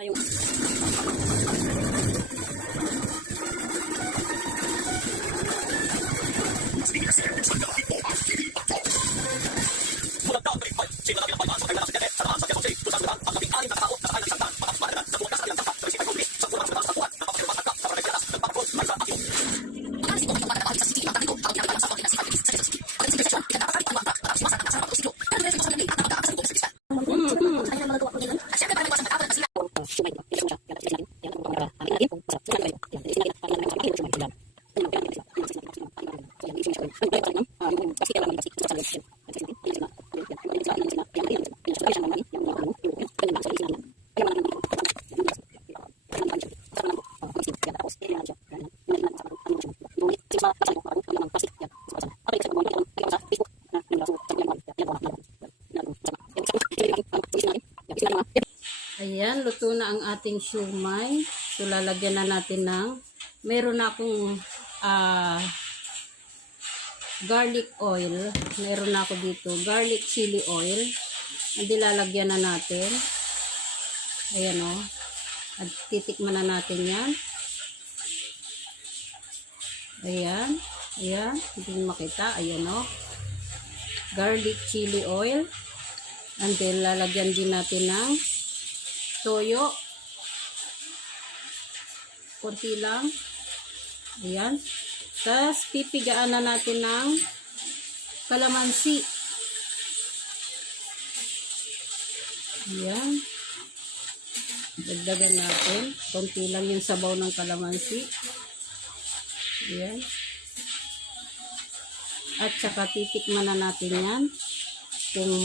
na yung ayan, luto na ang ating siumay. So, lalagyan na natin ng, meron na akong garlic oil. Meron na ako dito, garlic chili oil. Hindi lalagyan na natin. Ayan o. At titikman na natin yan. Ayan. Ayan. Hindi makita. Ayan o. Garlic chili oil. And then, lalagyan din natin ng toyo. Kunti lang. Ayan. Tapos, pipigaan na natin ng kalamansi. Ayan. Dagdagan natin. Kunti lang yung sabaw ng kalamansi. Ayan. At saka titikman na natin yan. Kung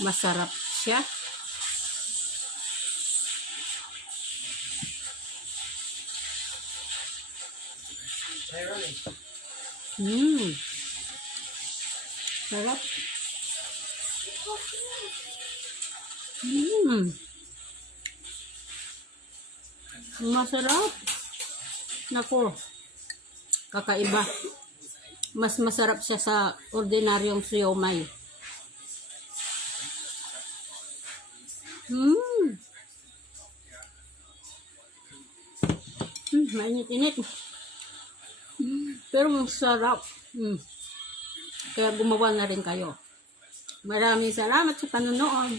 masarap siya. Sarap. Masarap. Naku. Kakaiba. Mas masarap siya sa ordinaryong siomai. Mainit-init. Pero masarap. Kaya gumawa na rin kayo. Maraming salamat sa panonood.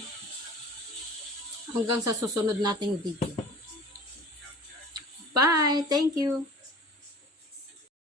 Hanggang sa susunod nating video. Bye! Thank you!